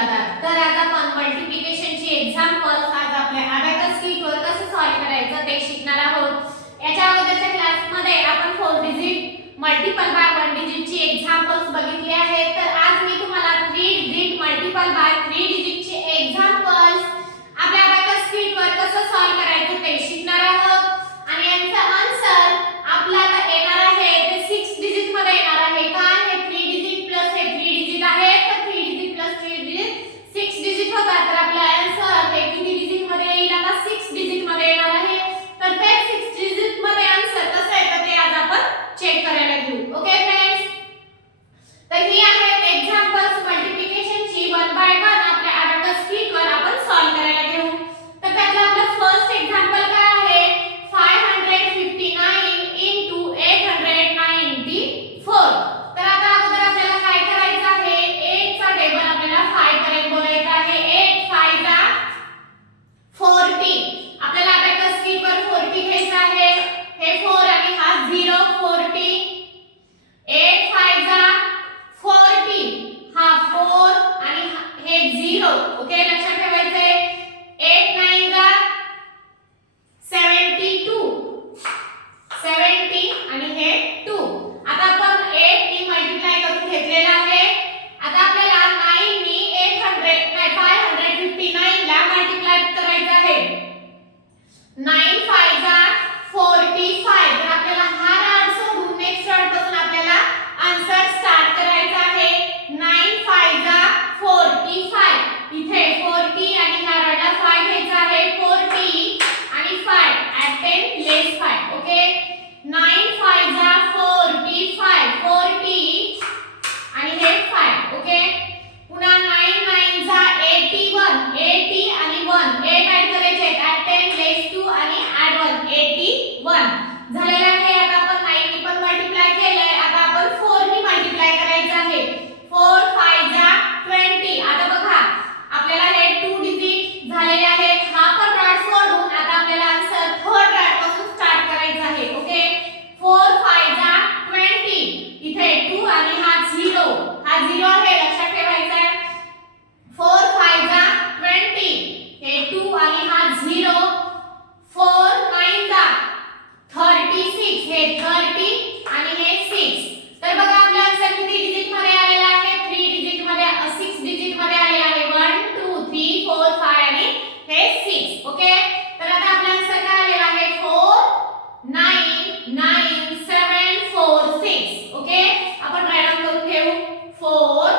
जातात। तर आज आपण मल्टिप्लिकेशनची एक्झाम्पल्स आज आपल्या अबॅकस शीटवर कसं सॉल्व्ह करायचं ते शिकणार आहोत। याच्या अगोदरच्या क्लासमध्ये आपण 4 डिजिट मल्टिपल बाय 1 डिजिटची एक्झाम्पल्स बघितली आहेत। तर आज मी तुम्हाला 3 डिजिट मल्टिपल बाय 3 डिजिटची एक्झाम्पल्स आपल्या अबॅकस शीटवर कसं सॉल्व्ह करायचं ते शिकणार आहोत आणि यांचा आन्सर आपल्याला येणार आहे ते 6 डिजिट मध्ये येणार आहे। का आहे 3 डिजिट प्लस हे 3 डिजिट आहे, तर 3 डिजिट प्लस 3 डिजिट 6 डिजिट होतात। तर आपला आन्सर हे किती डिजिट मध्ये येईल? आता 6 डिजिट मध्ये येणार आहे। तर ते 6 डिजिट मध्ये आन्सर कसं येतं ते आज आपण चेक करायला घेऊ। ओके फ्रेंड्स, तर ही आहे एक्झाम्पल्स मल्टिप्लिकेशनची 1 बाय 1 आपल्या अबॅकस शीटवर आपण सॉल्व्ह करायला घेऊ। तर त्यातलं आपलं फर्स्ट एक्झाम्पल काय आहे? 559 into 894। तर आता अगोदर आपल्याला काय करायचं आहे? 8 चा टेबल आपल्याला 5 पर्यंत बोलायचा आहे। 8 5 जा 40। आपल्याला अबॅकस शीटवर 40 घ्यायचं आहे। हे 4 आणि हा 0 40। 8 5 जा 40, हा 4 आणि हे 0। ओके, लक्षात ठेवायचंय। 8 9 जा 72, 70 आणि हे 2। आता आपण 8 नी मल्टिप्लाय करून घेतलेला आहे। आता आपल्याला 9 नी 559 ला मल्टिप्लाय करायचं आहे। 9 5 जा 45। तर आपल्याला हा राड सोडून नेक्स्ट राड पासून आपल्याला आन्सर स्टार्ट करायचा आहे। 9 5 जा 45। इथे 40 आणि ह्या राडला 5 घ्यायचा आहे। 40 आणि 5 ऍट 10 लेस 5। ओके, 9 5 जा 45, 40 आणि हे 5। ओके, पुन्हा 9 9 जा 81, 80 आणि 1 8 ऍड करायचे ऍट 10 लेस 2 आणि ऍड 1 81 झालेला आहे। आता आपण 9 नी पण मल्टिप्लाय केलंय, आता आपण 4 नी मल्टिप्लाय करायचं आहे। 4 5 जा 20। आता बघा आपल्याला हे 2 डिजिट झालेले आहेत। हा पण राड सोडून आता आपल्याला आन्सर थर्ड राड पासून स्टार्ट करायचं आहे। ओके, 4 5 जा 20। इथे 2 आणि हा 0, हा 0 आहे, लक्षात ठेवायचं आहे। 4 5 जा 20, हे 2 आणि हा 0। 4 9 जा 36, हे 30 आणि हे 6। तर बघा आपला आन्सर किती डिजिट मध्ये आलेला आहे? 3 डिजिट मध्ये 6 डिजिट मध्ये आलेला आहे। 1 2 3 4 5 आणि हे 6। ओके, तर आता आपला आन्सर काय आलेला आहे? 4 9 9 7 4 6। ओके, आपण राईट डाउन करून घेऊ। 4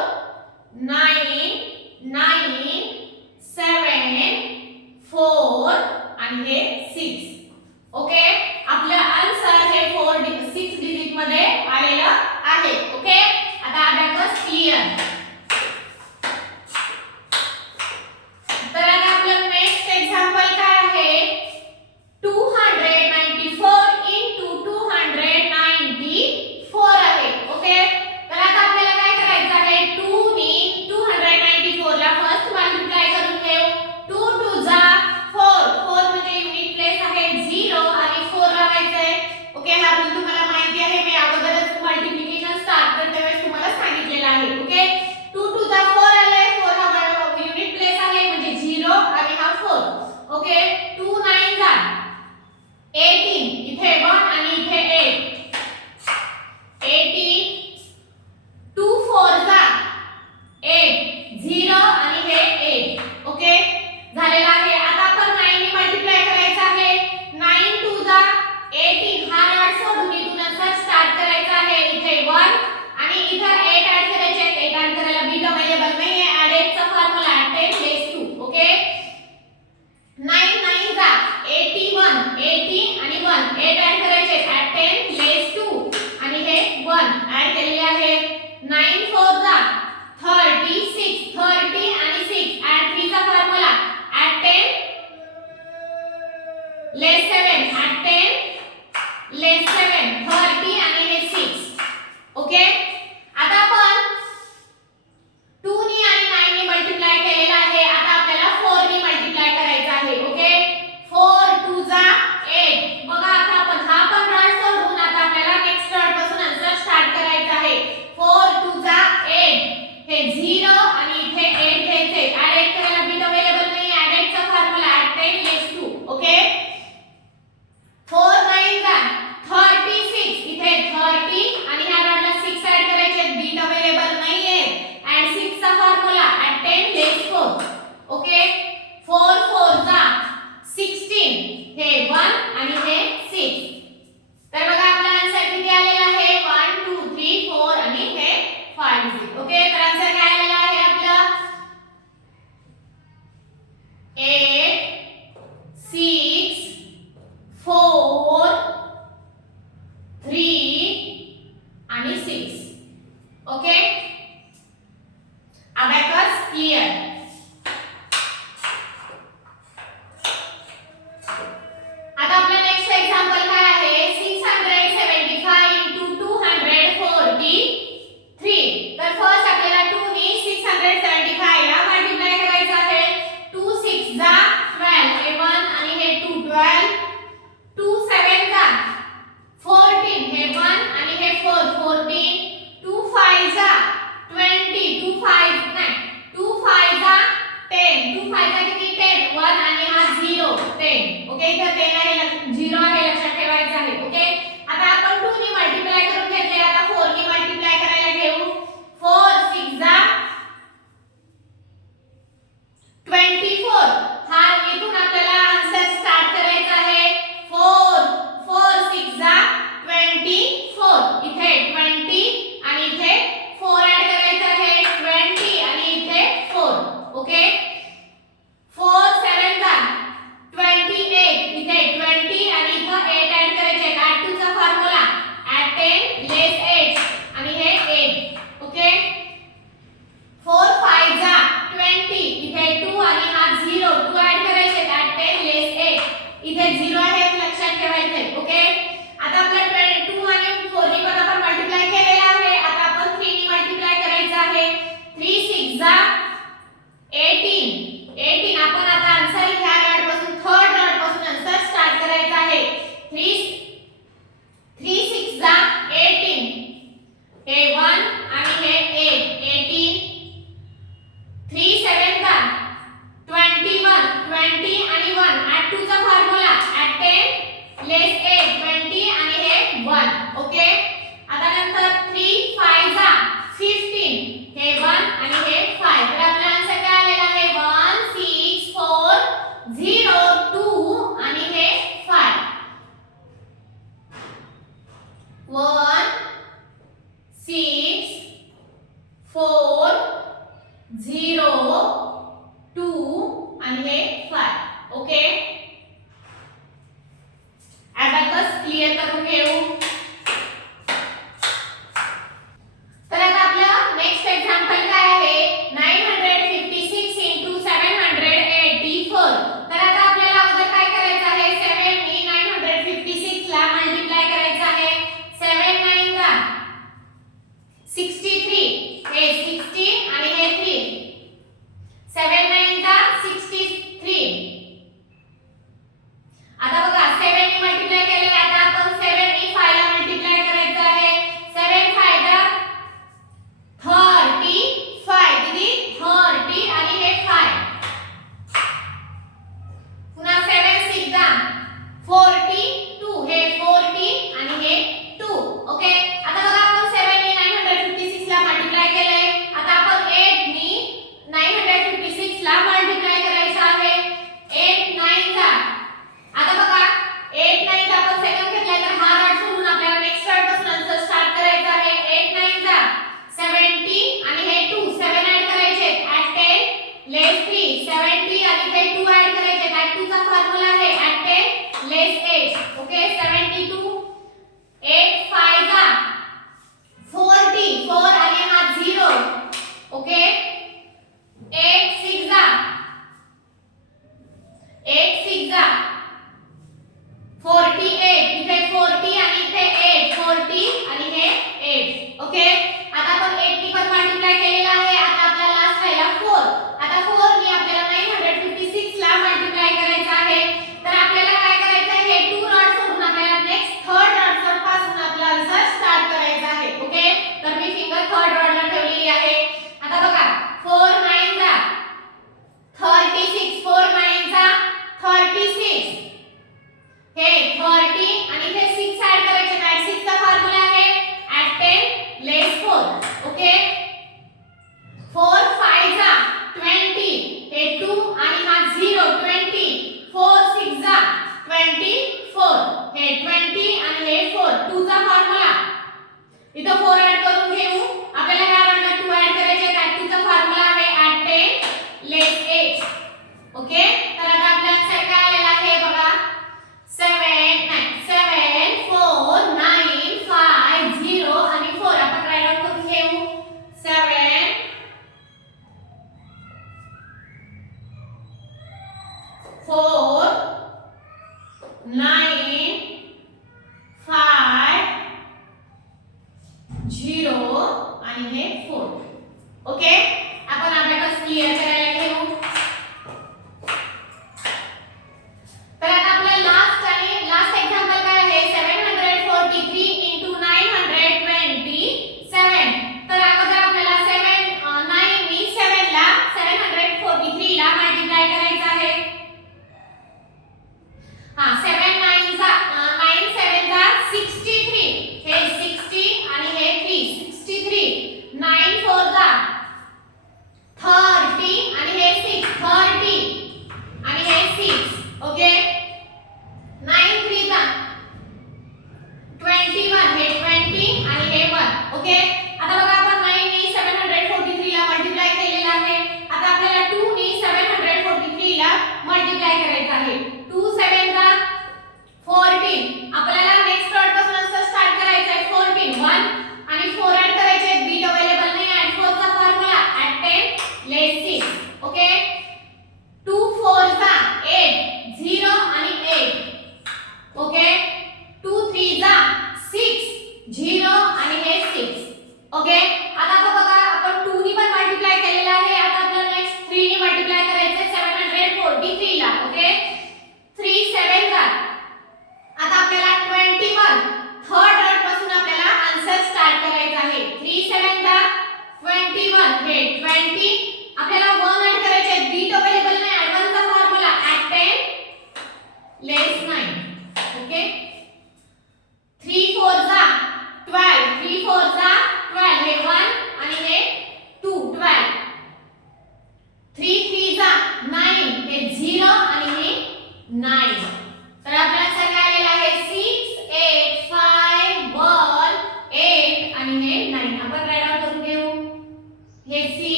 9 9 7 4 आणि हे 6। ओके, आपला आन्सर हे 6 डिजिट मध्ये आलेला आहे। ओके, आता अबॅकस क्लियर। तर आता आपलं नेक्स्ट एक्झाम्पल काय आहे? 294 into 294 आहे। ओके, तर आता आपल्याला काय करायचं आहे? 2 नी 294 ला फर्स्ट मल्टिप्लाय करून घेऊ। 2 2 जा 4, 4 म्हणजे युनिट प्लेस आहे 0 आणि 4 लावायचे 2 आणि हे 5. ओके, अबॅकस क्लिअर करून घेऊ. तर आता आपलं नेक्स्ट एक्झाम्पल काय आहे, 956 into 784. तर आता आपल्याला अगोदर काय करायचं आहे, 7 नी 956 ला मल्टिप्लाय करायचं आहे. 7 9 जा 63, हे 60 आणि हे 3. 7 9 जा 63. आता बघा 7 नी मल्टिप्लाय केले, आता आपण 7 नी 5 ला मल्टिप्लाय करायचं आहे. 7 5 जा 35, किती 30 आणि हे 5. पुन्हा 7 6 जा 42, हे 40 आणि हे 2. ओके, आता बघा आपण 7 नी 956 ला मल्टिप्लाय केले, आता आपण 8 नी 956 ला मल्टिप्लाय करायचं आहे. 8 9 जा, आता बघा 8 9 चा आपण सेकंड घेतलाय, तर हा रॉड सोडून आपल्याला नेक्स्ट रॉड पासून आन्सर स्टार्ट करायचं आहे. 8 9 जा 70 आणि हे 2, 7 ऍड करायचे ऍट 10 लेस 3. 70 आणि हे 2 ऍड करायचे ऍट 2 चा फॉर्म्युला आहे ऍट 10 लेस 8. ओके, 72. 8 5 जा 40, 4 आणि हा 0. ओके, 8 6 जा 48, इथे 40 आणि इथे 8, 40 आणि हे 8. ओके, आता आपण 8 नी पण मल्टिप्लाय केलेला आहे. आता आपल्याला लास्ट राहिला 4. आता 4 नी आपल्याला 956 ला मल्टिप्लाय करायचं आहे. तर आपल्याला काय करायचं आहे, हे 2 रॉड सोडून आपल्याला नेक्स्ट थर्ड रॉड पासून आपला आन्सर स्टार्ट करायचा आहे. ओके, तर मी फिंगर थर्ड रॉडला ठेवलेली आहे. आता बघा 4 9 जा 36, 4 9 जा 36, हे 30 आणि हे 6 ऍड करायचे ऍट 6 चा फॉर्म्युला आहे ऍट 10 लेस 4. ओके, 4 5 जा 20, हे 2 आणि हा 0 20. 4 6 जा 24, हे 20 आणि हे 4. 2 चा फॉर्म्युला इथं 4 ऍड करून घेऊ. आपल्याला ह्या रॉडला 2 ऍड करायचे ऍट 2 चा फॉर्म्युला आहे ऍट 10 लेस 8. ओके, तर आता आपल्या आन्सर काय आलेला आहे बघा, 7 4 9 5 0 आणि 4. आपण राईट आउट करून घेऊ. 7 4 9 5 0 आणि हे 4. ओके, आपण अबॅकस क्लिअर करायला घेऊ. तर आता आपला लास्ट एक्झाम्पल काय आहे, 743 into 927. तर अगोदर आपल्याला 9 नी 7 ला 743 ला मल्टिप्लाय करायचं आहे. हा 7 9 जा 9 7 जा 63, हे 60 आणि हे 3. 63 9 4 जा 30 आणि हे 6 30 आणि हे 6. ओके, 9 3 जा 21, हे 20 आणि हे 1. ओके, आता बघा आपण 9 नी 743 ला मल्टिप्लाय केलेला आहे. आता आपल्याला 2 नी 743 ला मल्टिप्लाय करायचं आहे. 2 7 जा 14. आपल्याला नेक्स्ट रॉड पासून आन्सर स्टार्ट करायचा आहे. 14 1 आणि 4 ऍड करायचे, बीट अवेलेबल नाही ऍट 4 चा फॉर्म्युला ऍट 10 लेस 6. ओके, 2 4 जा 8, 0 आणि 8. ओके, 2 3 जा 6, 0 आणि हे 6. ओके, आता बघा आपण 2 नी पण मल्टिप्लाय केलेला आहे. आता आपल्याला नेक्स्ट 3 नी मल्टिप्लाय करायचं आहे 743 ला. ओके, 3 7 जा, आता आपल्याला 21 थर्ड रॉड पासून आपल्याला आन्सर स्टार्ट करायचा आहे. 3 7 जा 21, हे 20